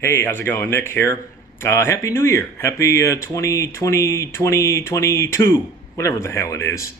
Hey, how's it going? Nick here. Happy New Year. Happy 2020, 2022, whatever the hell it is.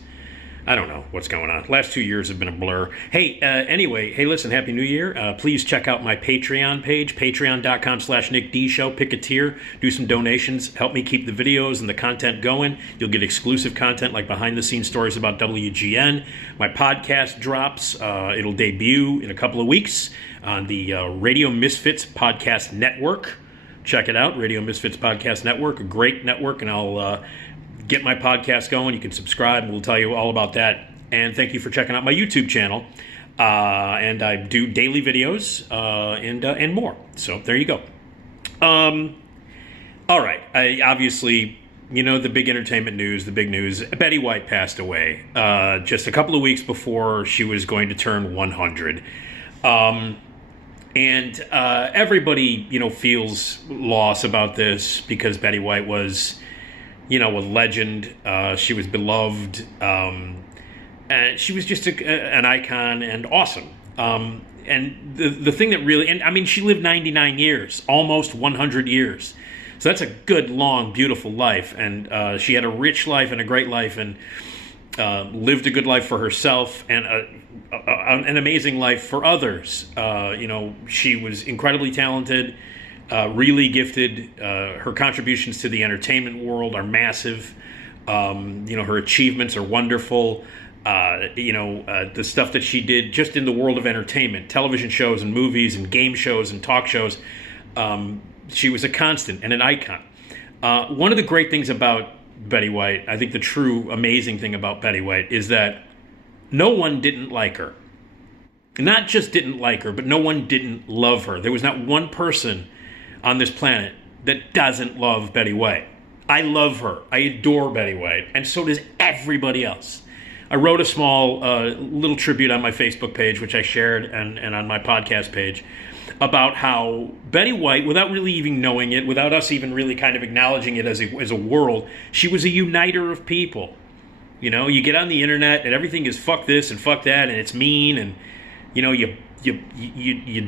I don't know what's going on. Last 2 years have been a blur. Hey, anyway, hey, listen, Happy New Year. Please check out my Patreon page, patreon.com/Nick D Show. Pick a tier, do some donations, help me keep the videos and the content going. You'll get exclusive content like behind the scenes stories about WGN. My podcast drops. It'll debut in a couple of weeks on the Radio Misfits Podcast Network. Check it out, Radio Misfits Podcast Network, a great network, and I'll get my podcast going. You can subscribe, and we'll tell you all about that. And thank you for checking out my YouTube channel. And I do daily videos and more. So there you go. All right. Obviously, the big entertainment news, the big news. Betty White passed away just a couple of weeks before she was going to turn 100. And everybody, feels loss about this because Betty White was, a legend. She was beloved. And she was just an icon and awesome. And the thing that really, she lived 99 years, almost 100 years. So that's a good, long, beautiful life. And she had a rich life and a great life and lived a good life for herself and an amazing life for others. She was incredibly talented, really gifted. Her contributions to the entertainment world are massive. Her achievements are wonderful. The stuff that she did just in the world of entertainment, television shows and movies and game shows and talk shows, she was a constant and an icon. One of the great things about Betty White, I think the true amazing thing about Betty White is that no one didn't like her. Not just didn't like her, but no one didn't love her. There was not one person on this planet that doesn't love Betty White. I love her. I adore Betty White. And so does everybody else. I wrote a small little tribute on my Facebook page, which I shared, and on my podcast page, about how Betty White, without really even knowing it, without us even really kind of acknowledging it as a world, she was a uniter of people. You get on the internet and everything is fuck this and fuck that and it's mean and, you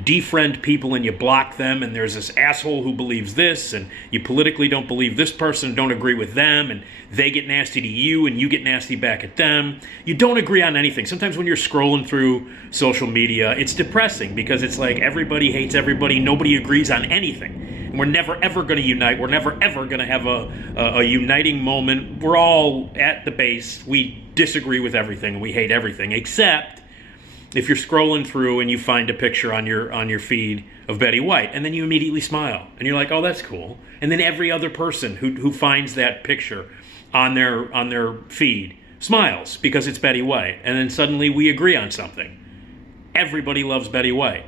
defriend people and you block them and there's this asshole who believes this and you politically don't believe this person, don't agree with them and they get nasty to you and you get nasty back at them. You don't agree on anything. Sometimes when you're scrolling through social media, it's depressing because it's like everybody hates everybody, nobody agrees on anything. And we're never ever going to unite. We're never ever going to have a uniting moment. We're all at the base. We disagree with everything and we hate everything except if you're scrolling through and you find a picture on your feed of Betty White, and then you immediately smile, and you're like, oh, that's cool. And then every other person who finds that picture on their feed smiles because it's Betty White, and then suddenly we agree on something. Everybody loves Betty White.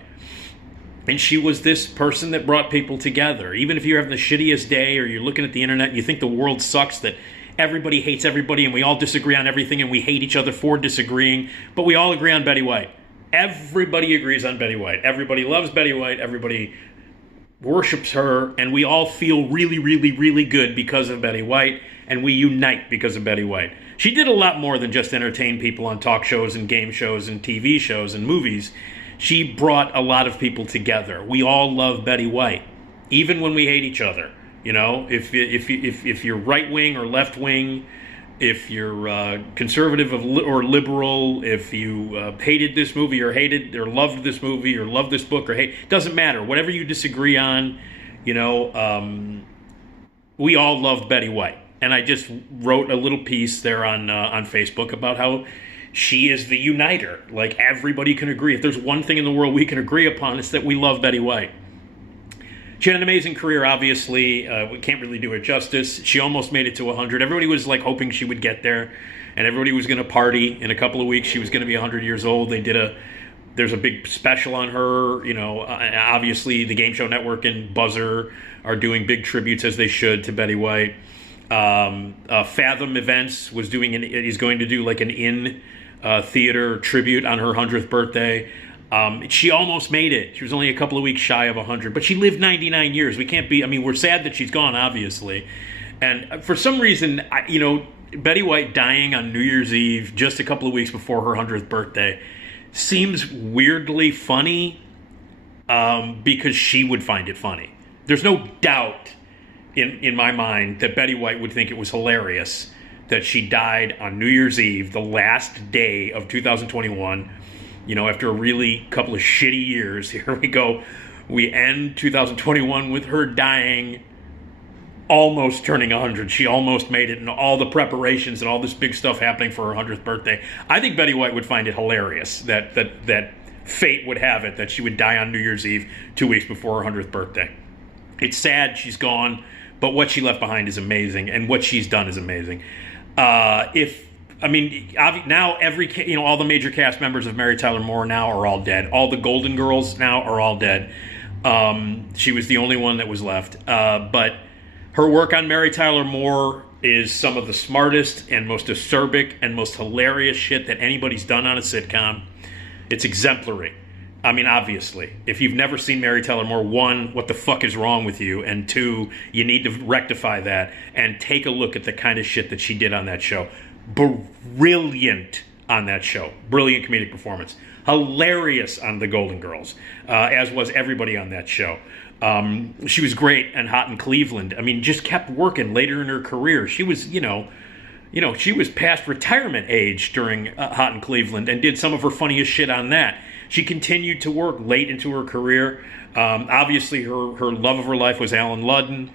And she was this person that brought people together. Even if you're having the shittiest day or you're looking at the internet and you think the world sucks, that everybody hates everybody and we all disagree on everything and we hate each other for disagreeing, but we all agree on Betty White. Everybody agrees on Betty White. Everybody loves Betty White. Everybody worships her, and we all feel really, really, really good because of Betty White, and we unite because of Betty White. She did a lot more than just entertain people on talk shows and game shows and TV shows and movies. She brought a lot of people together. We all love Betty White, even when we hate each other. If you're right wing or left wing, if you're conservative or liberal, if you hated this movie or hated or loved this movie or loved this book or hate, doesn't matter. Whatever you disagree on, we all love Betty White. And I just wrote a little piece there on Facebook about how she is the uniter. Like, everybody can agree. If there's one thing in the world we can agree upon, it's that we love Betty White. She had an amazing career, obviously. We can't really do it justice. She almost made it to 100. Everybody was like hoping she would get there, and everybody was going to party. In a couple of weeks, she was going to be 100 years old. There's a big special on her. Obviously, the Game Show Network and Buzzer are doing big tributes, as they should, to Betty White. Fathom Events is going to do like an in-theater tribute on her 100th birthday. She almost made it. She was only a couple of weeks shy of 100, but she lived 99 years. We're sad that she's gone, obviously. And for some reason, Betty White dying on New Year's Eve, just a couple of weeks before her 100th birthday, seems weirdly funny because she would find it funny. there's no doubt in my mind that Betty White would think it was hilarious that she died on New Year's Eve, the last day of 2021. After a really couple of shitty years, here we go. We end 2021 with her dying, almost turning 100. She almost made it, and all the preparations and all this big stuff happening for her 100th birthday. I think Betty White would find it hilarious that fate would have it that she would die on New Year's Eve 2 weeks before her 100th birthday. It's sad she's gone, but what she left behind is amazing, and what she's done is amazing. Now all the major cast members of Mary Tyler Moore now are all dead. All the Golden Girls now are all dead. She was the only one that was left. But her work on Mary Tyler Moore is some of the smartest and most acerbic and most hilarious shit that anybody's done on a sitcom. It's exemplary. I mean, obviously, if you've never seen Mary Tyler Moore, one, what the fuck is wrong with you? And two, you need to rectify that and take a look at the kind of shit that she did on that show. Brilliant on that show. Brilliant comedic performance. Hilarious on The Golden Girls, as was everybody on that show. She was great and hot in Cleveland. I mean, just kept working later in her career. She was, she was past retirement age during Hot in Cleveland and did some of her funniest shit on that. She continued to work late into her career. Obviously, her love of her life was Alan Ludden,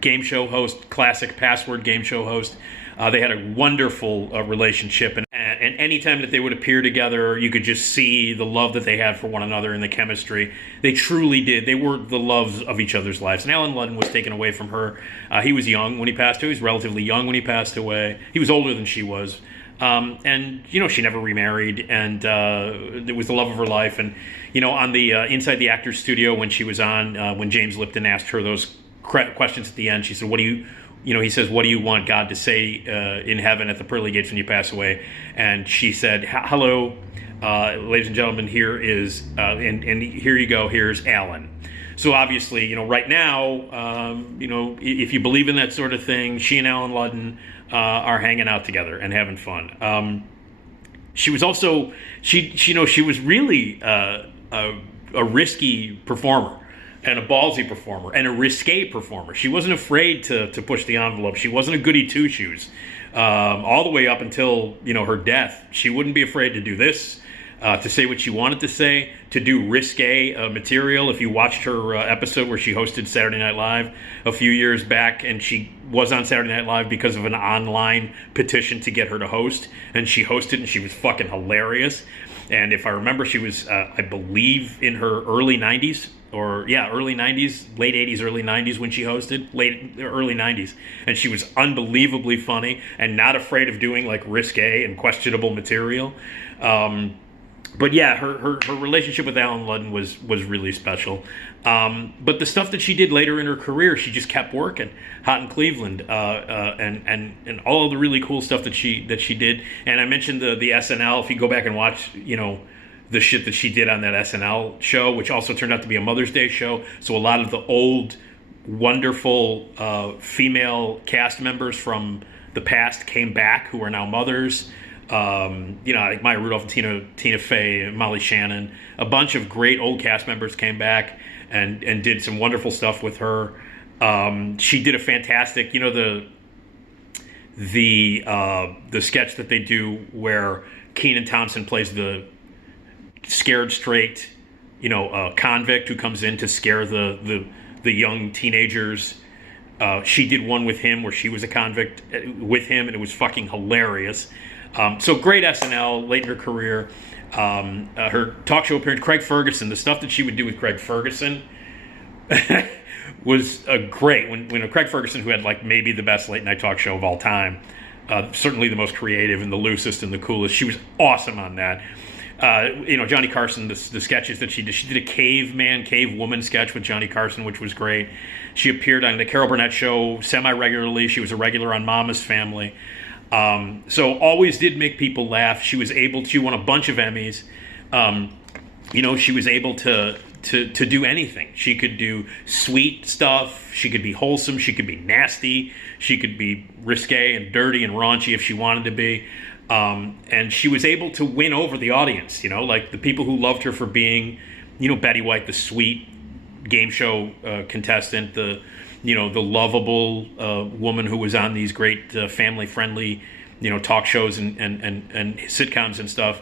game show host, classic password game show host. They had a wonderful relationship, and anytime that they would appear together, you could just see the love that they had for one another and the chemistry. They truly did. They were the loves of each other's lives. And Alan Ludden was taken away from her. He was young when he passed away. He was relatively young when he passed away. He was older than she was. And she never remarried, and it was the love of her life. And, on the Inside the Actors Studio, when she was on, when James Lipton asked her those questions at the end, she said, he says, what do you want God to say in heaven at the pearly gates when you pass away? And she said, hello, ladies and gentlemen, here is, and here you go, here's Alan. So obviously, right now, if you believe in that sort of thing, she and Alan Ludden are hanging out together and having fun. She was also, she was really a risky performer and a ballsy performer and a risque performer. She wasn't afraid to push the envelope. She wasn't a goody two-shoes all the way up until, her death. She wouldn't be afraid to do this, to say what she wanted to say, to do risque material. If you watched her episode where she hosted Saturday Night Live a few years back, and she was on Saturday Night Live because of an online petition to get her to host, and she hosted, and she was fucking hilarious. And if I remember, she was, I believe, in her early 90s, early 90s, late 80s, early 90s when she hosted, early 90s. And she was unbelievably funny and not afraid of doing like risque and questionable material. But yeah, her relationship with Alan Ludden was really special. But the stuff that she did later in her career, she just kept working. Hot in Cleveland, and all of the really cool stuff that she did. And I mentioned the SNL. If you go back and watch, the shit that she did on that SNL show, which also turned out to be a Mother's Day show. So a lot of the old, wonderful female cast members from the past came back, who are now mothers. Like Maya Rudolph and Tina Fey and Molly Shannon. A bunch of great old cast members came back and did some wonderful stuff with her. She did a fantastic, the sketch that they do where Kenan Thompson plays the scared straight, convict who comes in to scare the young teenagers. She did one with him where she was a convict with him, and it was fucking hilarious. So great SNL late in her career. Her talk show appearance, Craig Ferguson, the stuff that she would do with Craig Ferguson was great. When Craig Ferguson, who had like maybe the best late night talk show of all time, certainly the most creative and the loosest and the coolest, she was awesome on that. Johnny Carson, the sketches that she did a cavewoman sketch with Johnny Carson, which was great. She appeared on the Carol Burnett show semi-regularly. She was a regular on Mama's Family. So always did make people laugh. She won a bunch of Emmys. She was able to do anything. She could do sweet stuff. She could be wholesome. She could be nasty. She could be risque and dirty and raunchy if she wanted to be. And she was able to win over the audience, like the people who loved her for being, Betty White, the sweet, game show contestant, the the lovable woman who was on these great family friendly talk shows and sitcoms and stuff.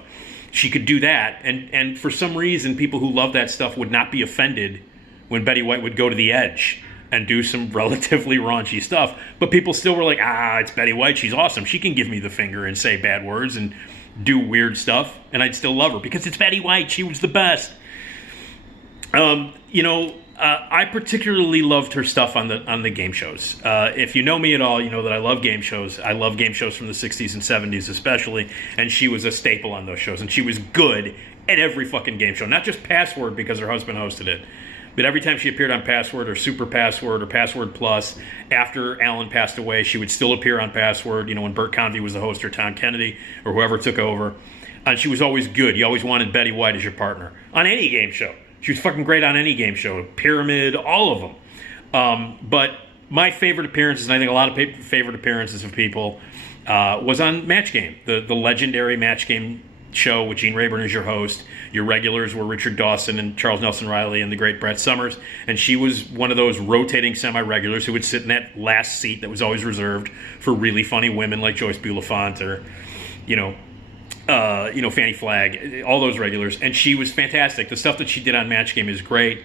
She could do that, and for some reason, people who love that stuff would not be offended when Betty White would go to the edge and do some relatively raunchy stuff. But people still were like, it's Betty White. She's awesome. She can give me the finger and say bad words and do weird stuff, and I'd still love her because it's Betty White. She was the best. I particularly loved her stuff on the game shows. If you know me at all, you know that I love game shows. I love game shows from the 60s and 70s especially, and she was a staple on those shows, and she was good at every fucking game show. Not just Password because her husband hosted it, but every time she appeared on Password or Super Password or Password Plus, after Alan passed away, she would still appear on Password, when Bert Convy was the host or Tom Kennedy or whoever took over. And she was always good. You always wanted Betty White as your partner on any game show. She was fucking great on any game show, Pyramid, all of them. But my favorite appearances, and I think a lot of favorite appearances of people, was on Match Game, the legendary Match Game show with Gene Rayburn as your host. Your regulars were Richard Dawson and Charles Nelson Riley and the great Brett Summers, and she was one of those rotating semi-regulars who would sit in that last seat that was always reserved for really funny women like Joyce Bulifant or, Fanny Flagg, all those regulars, and she was fantastic. The stuff that she did on Match Game is great.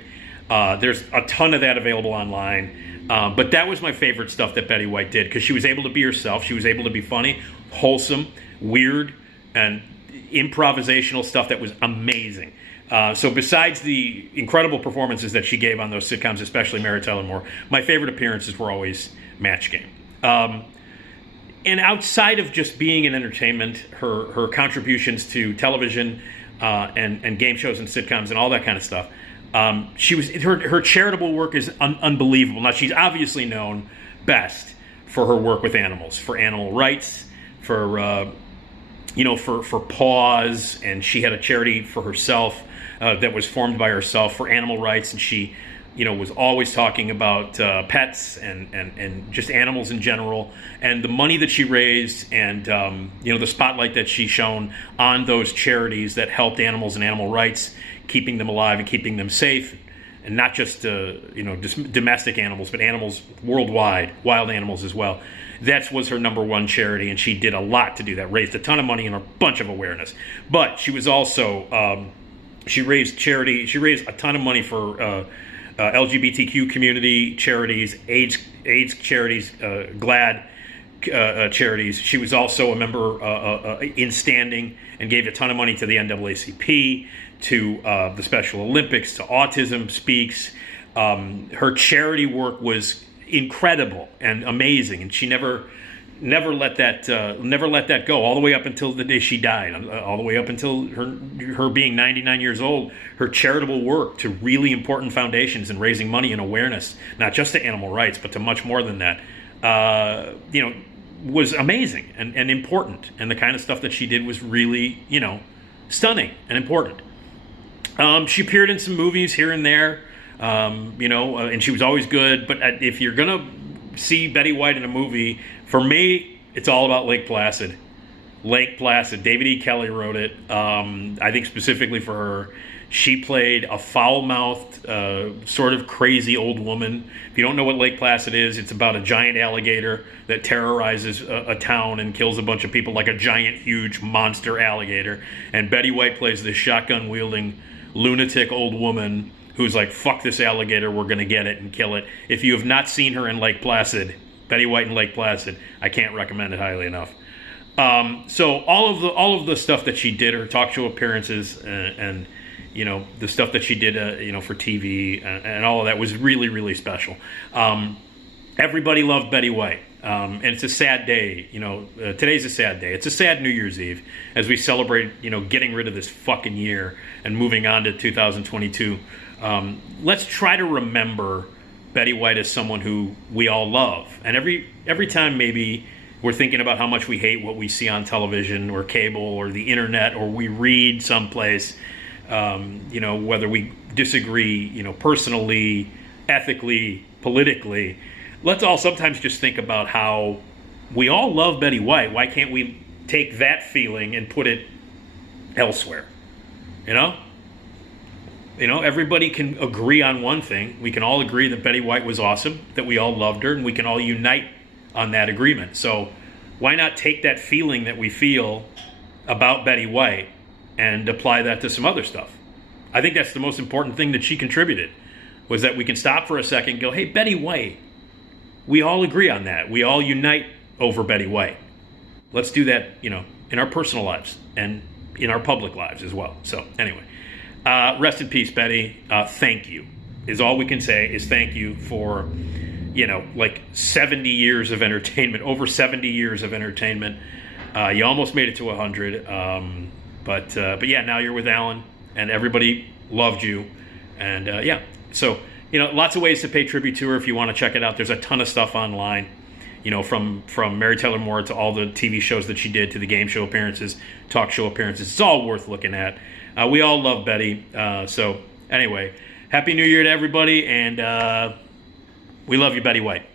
There's a ton of that available online, but that was my favorite stuff that Betty White did because she was able to be herself. She was able to be funny, wholesome, weird, and improvisational stuff that was amazing. So besides the incredible performances that she gave on those sitcoms, especially Mary Tyler Moore, my favorite appearances were always Match Game. And outside of just being in entertainment, her contributions to television and game shows and sitcoms and all that kind of stuff, her charitable work is unbelievable. Now, she's obviously known best for her work with animals, for animal rights, for Paws, and she had a charity for herself that was formed by herself for animal rights, and she was always talking about pets and just animals in general, and the money that she raised and the spotlight that she shone on those charities that helped animals and animal rights, keeping them alive and keeping them safe, and not just domestic animals, but animals worldwide, wild animals as well. That was her number one charity, and she did a lot to do that, raised a ton of money and a bunch of awareness. But she was also she raised a ton of money for LGBTQ community charities, AIDS charities, GLAAD charities. She was also a member in standing and gave a ton of money to the NAACP, to the Special Olympics, to Autism Speaks. Her charity work was incredible and amazing, and she never let that go all the way up until the day she died, all the way up until her being 99 years old. Her charitable work to really important foundations and raising money and awareness, not just to animal rights, but to much more than that, was amazing and important. And the kind of stuff that she did was really, stunning and important. She appeared in some movies here and there, and she was always good. But if you're going to see Betty White in a movie, for me, it's all about Lake Placid. Lake Placid. David E. Kelley wrote it. I think specifically for her. She played a foul-mouthed, sort of crazy old woman. If you don't know what Lake Placid is, it's about a giant alligator that terrorizes a town and kills a bunch of people like a giant, huge monster alligator. And Betty White plays this shotgun-wielding, lunatic old woman who's like, fuck this alligator, we're going to get it and kill it. If you have not seen her in Lake Placid, Betty White in Lake Placid, I can't recommend it highly enough. So all of the stuff that she did, her talk show appearances, and the stuff that she did, for TV and all of that was really, really special. Everybody loved Betty White. And it's a sad day, today's a sad day. It's a sad New Year's Eve as we celebrate, getting rid of this fucking year and moving on to 2022. Let's try to remember Betty White as someone who we all love. And every time maybe we're thinking about how much we hate what we see on television or cable or the internet, or we read someplace, whether we disagree, personally, ethically, politically, let's all sometimes just think about how we all love Betty White. Why can't we take that feeling and put it elsewhere? everybody can agree on one thing. We can all agree that Betty White was awesome, that we all loved her, and we can all unite on that agreement. So why not take that feeling that we feel about Betty White and apply that to some other stuff? I think that's the most important thing that she contributed, was that we can stop for a second and go, hey, Betty White, we all agree on that. We all unite over Betty White. Let's do that, in our personal lives and in our public lives as well. So anyway, rest in peace, Betty. Thank you is all we can say, is thank you for, 70 years of entertainment, over 70 years of entertainment. You almost made it to 100. But yeah, now you're with Alan and everybody loved you. And yeah, so, lots of ways to pay tribute to her if you want to check it out. There's a ton of stuff online. From Mary Tyler Moore to all the TV shows that she did, to the game show appearances, talk show appearances. It's all worth looking at. We all love Betty. So anyway, Happy New Year to everybody, and we love you, Betty White.